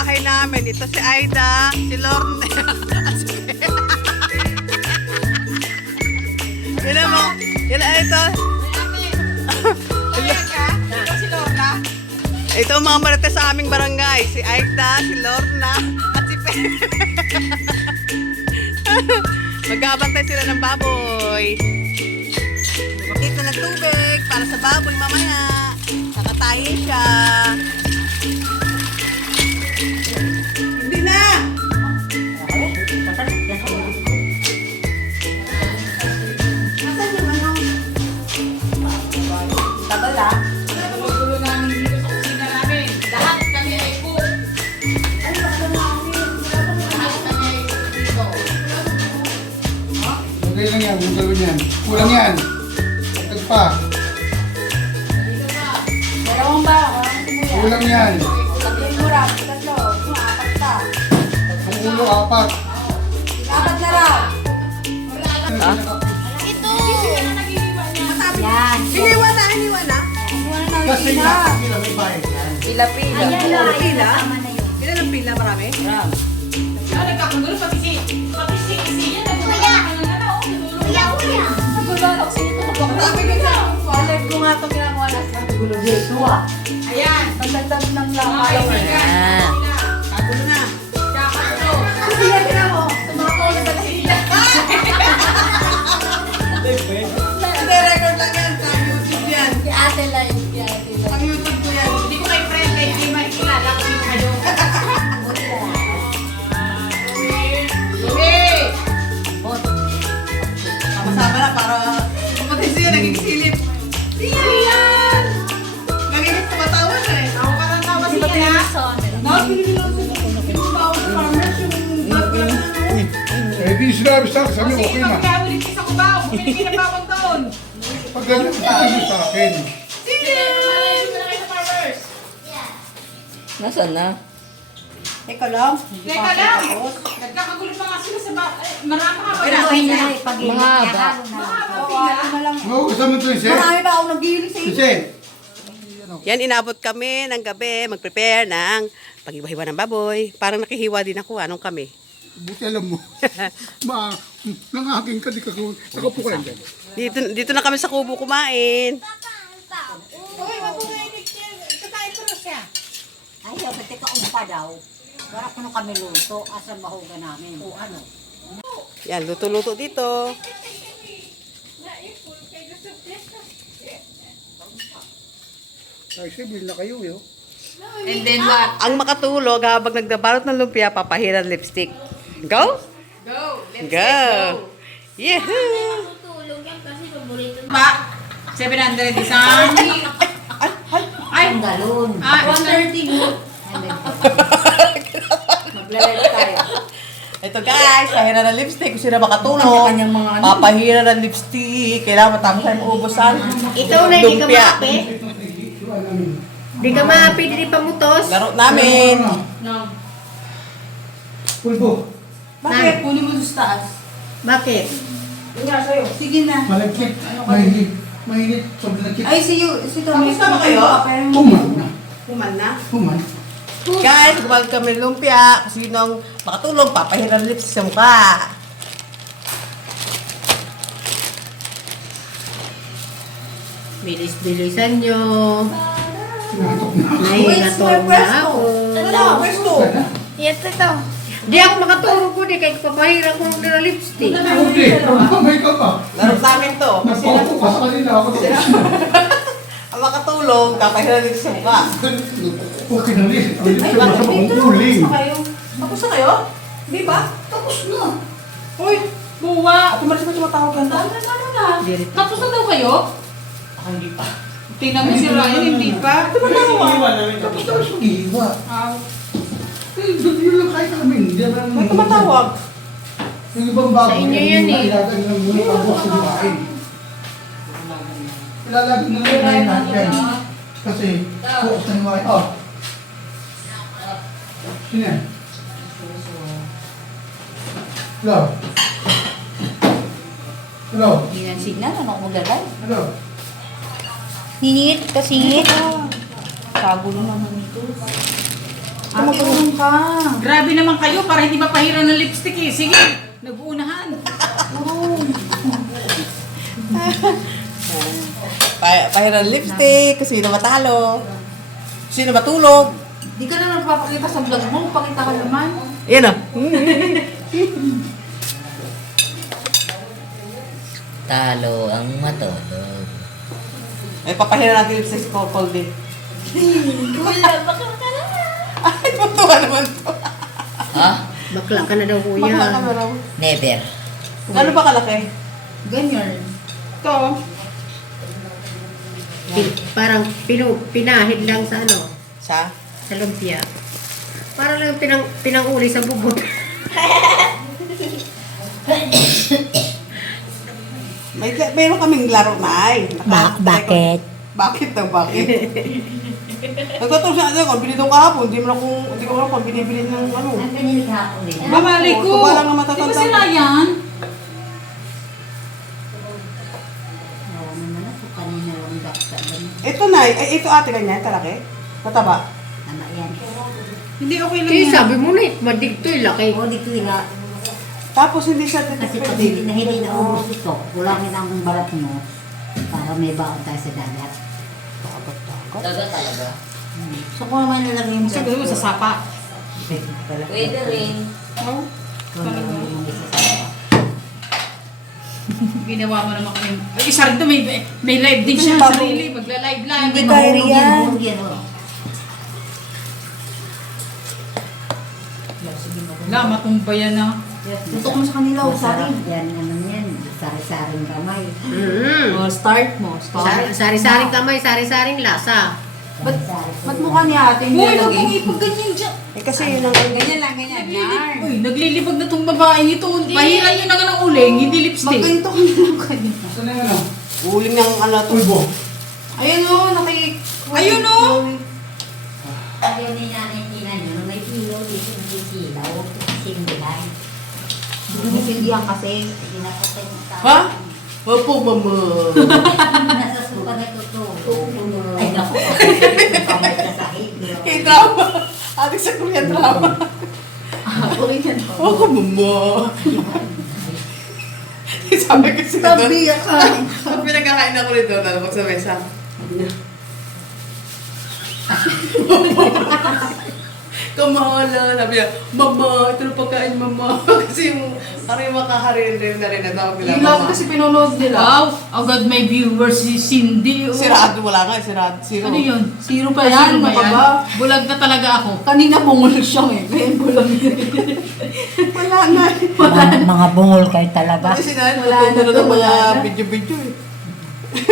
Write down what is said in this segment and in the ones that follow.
bahay namin. Ito si Aida, si Lorne. Yan mo. Yan ay ito. Ito si Lorna. Ito ang mga marites sa aming barangay. Si Aida, si Lorna, at si Pe. Mag-aabantay sila ng baboy. Makita ng tubig para sa baboy mamaya. Nakatayin siya. Hindi na! Nasaan yung ano? Tagal ah. Gulo namin dito sa kusina namin. Lahat kami ay cook. Lahat kami ay cook dito. Okay lang yan, kung gawin yan. Kulang yan. Tag pa. Dalawang ba? Kulang yan. Sabihin mo lang, tatlo. Apat pa. Ang ulo, apat. Apat na lang. Ah? Yan. Iniwan na, iniwan na. Kasi dapat sila may bayad yan. Pila-pila. Pila? Pila ng pila, marami? Nagkakagulo pati si Isia. Nagulolok siya ito. Marami ka na. Wallet ko nga itong ginagawa na sa gulo dito ah. Ayan. Pagdagdag ng follower. Kagulo na. Isia, tingnan mo. Sumapaw na ba Isia? Hindi, record lang yan. Sa YouTube yan. Si ate lang yun. Si ate lang. Ang YouTube ko yan. Hindi ko kay friend kay hindi makikilala kung sino kayo. Sama-sama na para kapatid siya naging silip. Yan! Naging tumatawa na eh. Ako ka lang tawa siya na. Nakapili lang sa tawag sa farmers yung background na ano. Eh, di sinabi sa akin, sabi Kasi okay na. pagkawin sa kubaw, bumili ka na bawang doon. Pag ganyan, sabi sa akin. Sige! Malayo ka na kayo sa farmers. Nasaan na? Teka lang. Teka lang, nagkakagulo pa nga sila sa marami ka ba? Mahaba. Oo, kasama ito yung Marami pa ako nagilig sa Kasi, Yan, inabot kami ng gabi, mag-prepare ng pag-iwa-hiwa ng baboy. Parang nakihiwa din ako, anong kami. buti alam mo. Nangaking ka, di ka kung nakapo ka lang dyan. Dito na kami sa kubo kumain. Ayaw, ba't ka umpa daw? Wala ko nung kami luto, asan mahuga namin? O ano? Yan, luto-luto dito. Ay, sibil na kayo, yo. And then what? Ang makatulog habang nagdabalot ng lumpia, papahiran lipstick. Go? Go! Let's Go! Yehoo! Ba? 700 isang. Ay! Ang galon. 130 mo. Maglalay tayo. Ito guys, pahiran ng lipstick. Kung sino makatulog, Kanya-kanyang mga ano. papahiran ng lipstick. Kailangan matapos tayo maubusan. Ikaw na hindi ka Lumpia. maapi. Hindi ka maapi, hindi pa mutos. Laro namin. No. Pulbo, Bakit? Kunin mo sa taas. Bakit? Sige na. malagkit, mahilig, mahilig, sobrang lagkit. si Tommy. Kamusta ba kayo? Human na, Kuman na. human. Guys, gumagal kami ng lumpia. Kung sinong makatulog, papahiran ng lipstick sa mukha. Bilis-bilisan nyo. Sinatok na. Ay, natulog na ako. Ano? Pwesto. Yan ito. Di ako makatulog ko, di kahit papahiran ko ng lipstick. Hindi, mamay ka pa. Laro namin to. Kasi Nagpaupo ka sa kanila, ako tapos na. ang makatulog, papahiran ng lipstick sa mukha. Okay na rin. Ang lipstick masama kong kuling. Tapos na kayo? Di ba? Tapos na. Uy! Buwa! Tumalis mo tumatawag ka na. Ano na? Tapos na daw kayo? Ako hindi pa. Tingnan mo si Ryan, hindi pa. Tapos na siya giwa. Yun lang kahit namin. Diyan lang. May tumatawag. Yung ibang bago. Sa inyo yan eh. Ilalagay ng muna pagbukas sa bukain. Ilalagay na lang natin. Kasi, bukas na bukain. Oh. Sino yan? Hello? Hello? Hindi na signal, ano ko maglalay? Hello? Singit, kasingit. Kagulo naman ito. Tumutulong ka. Grabe naman kayo para hindi mapahiran ng lipstick eh. Sige, nag-uunahan. Pahiran lipstick, sino matalo. Sino matulog. Di ka naman papakita sa vlog mo. Pakita ka naman. Yan o. Talo ang matulog. Ay, papahiran natin lipstick ko, Colby. Kuya, baka ka na. Ay, matuwa naman to. Ha? Bakla ka na daw, kuya. Bakla ka na raw. Never. Gano'n ba kalaki? Ganyan. Ito. Parang pinahid lang sa ano, Sa? sa lumpia. Parang lang pinanguli sa bubot. Meron kaming laro na ay. Bakit? Bakit daw, bakit? Nagtatawag siya natin kung binili daw kahapon. Hindi ko alam kung binibili ng ano. Ang pinili ka ako din. Babalik ko. Ito ba lang na Di ba matatanda? sila yan? Oo naman ako, kanina lang dakta. Ito na, ito ate ganyan, talaki. Mataba. Tama yan. Hindi okay lang Kaya yan. sabi mo na eh, madigto eh, laki. Oo, dito nga. Tapos hindi siya Kasi pag pwede. hindi na ubos ito, kulangin ang barat mo para may baon tayo sa dagat. Dagat talaga. So kung naman nilagay yung Siguro sa sapa. Pwede rin. Oh, Kung nilagay yung isa sa ginawa mo naman kami. Ay, isa rin to, may live din siya sa sarili. Magla-live lang. Hindi kaya riyan. Mahulog yan, oh. Wala, matumbayan na. Tutok mo sa kanila, usarin. Yan, ano yan, sari-saring kamay. Start mo. Sari-saring kamay, sari-saring lasa. Ba't mukha niya ate Uy, huwag mong ipagganyan dyan. Eh kasi yun ang... Ganyan lang, ganyan. Uy, naglilibag na tong babae ito. Pahiran nyo na nga ng uling, hindi lipstick. Magganito ka na lang kanina. Saan na yan? Uling ng ano to. Ulbo. Ayun o, Ayun o. Ayaw ni nanay Tina nyo, na may pilo, dito nagsilaw, simbihan. Binisindihan kasi, pinapatay mo tao. Ha? Opo, mama. Nasa suka na ito. Ay, naku. Kamay ka sa hilo. Kay drama. Ate sa Korean drama. Ako rin yan. Opo, mama. Sabi ko sila doon. ka. Pag pinagkakain ako nito, nalabag sa mesa. Kamala, sabi niya, mama, ito na pagkain, mama. Kasi yung, parang yung makaharin na rin na tawag nila, mama. pinanood nila. Wow, agad may viewers si Cindy. Oh. Sirado, wala nga, sirado, zero. Ano yun? Zero pa Zero yan, ba yan? ba? Bulag na talaga ako. Kanina bungol siya eh. Ngayon bulang Wala na. Mga bungol kayo talaga. Kasi sinabi, Wala na tutulog to, ng mga wala na. video-video eh.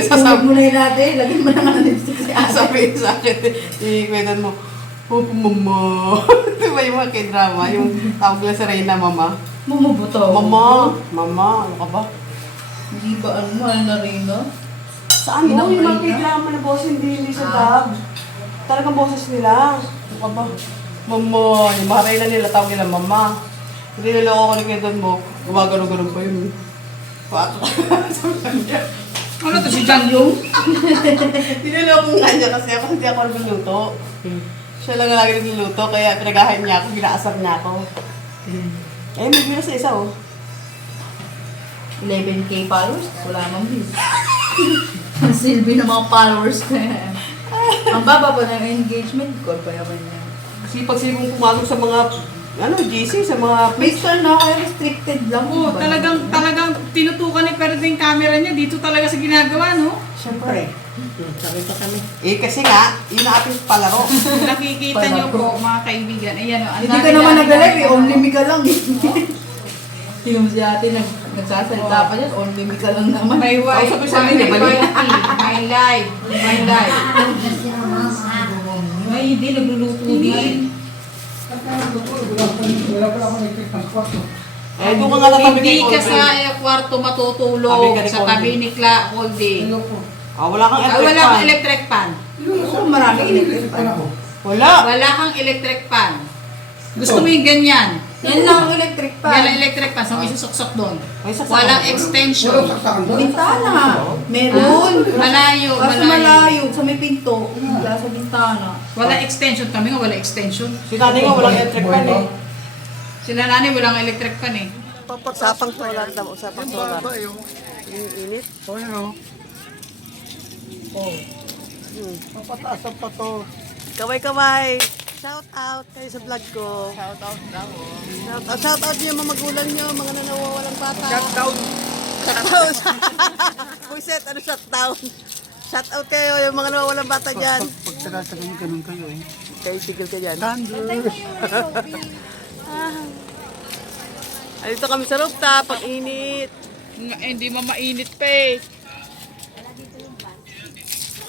Sasabi mo na yun natin, lagyan mo na nga lipstick si ate. Sabi sa akin, ikwetan mo, opo, mama. Di ba yung mga k-drama, yung tawag nila sa Reyna, mama. Mumubuto. Mama, ano ka ba? Hindi ba ano, mahal na rin, no? Sa ano, Inang yung mga Reyna? k-drama na boss, hindi sa dub. Talagang boses nila. Ano ka ba? Mama, yung mga Reyna nila, tawag nila, mama. Hindi nila ako kanikitan mo, gumagano-gano pa yun. Pato. Sabi niya. Ano to, si John Yung? Tinulong nga niya kasi ako hindi ako nagluluto. Siya lang ang lagi nagluluto, kaya pinagahan niya ako, ginaasar niya ako. Eh, may bilas sa isa oh. 11K followers? Wala mang views. Ang silbi ng mga followers ko yan. Ang baba po ng engagement ko, payaman niya. Kasi pag sila mong pumasok sa mga, GC, sa mga... May store na kaya restricted lang. Oo, talagang tinutukan ni Perdo yung camera niya. Dito talaga sa ginagawa, no? Siyempre. Sabi pa kami. Eh, kasi nga, yun ang ating palaro. Nakikita niyo po, mga kaibigan. Ayan, o. Hindi ka naman nag-live eh, only me ka lang eh. Yung si ate nagsasalita pa dyan, only me ka lang naman. May wife, Kausap ko sa akin, may balik. my life, my life. May hindi, nagluluto din. Wala pala ako nagkik ng kwarto. Eh, doon ka nga natabi Hindi kay ka sa Colby. kwarto Tabi matutulog ka ni sa Colby. tabi ni Cla Colby. Ah, wala kang Ah, electric wala fan. kang electric fan. Gusto ko marami electric Ano ako? Wala. Wala kang electric fan. Gusto mo yung ganyan. Yan lang ang electric Yan fan. ang electric pa, so may susuksok doon. May saksakan Walang doon. extension. Walang saksakan doon. Bintana. Meron. Malayo, Kaso malayo. malayo. Sa may pinto. Wala sa bintana. Walang extension. Kami nga walang extension. Si nanay nga walang electric fan eh. Sila nanay walang electric fan eh. Usapang solar daw, usapang solar. Ba yun? Init. So yun o. Oh. Mapataas ang pato. Kaway-kaway. Shout out kayo sa vlog ko. Shout out daw. Shout out niyo mga magulang niyo, mga nanawawalang bata. Shutdown. Shutdown. Puset, ano shutdown? Shout out kayo yung mga nawawalang bata dyan. Pag tagatagal yung ganun kayo eh. Kayo tigil ka dyan. Thunder. Dito kami sa rooftop, pag init. Hindi mainit pa eh.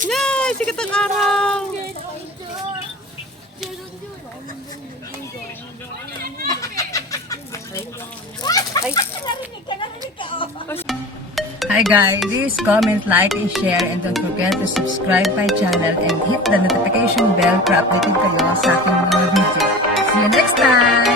Yay! Sikat ang araw! Hi guys, please comment, like, and share, and don't forget to subscribe my channel and hit the notification bell para updated kayo sa aking mga video. See you next time!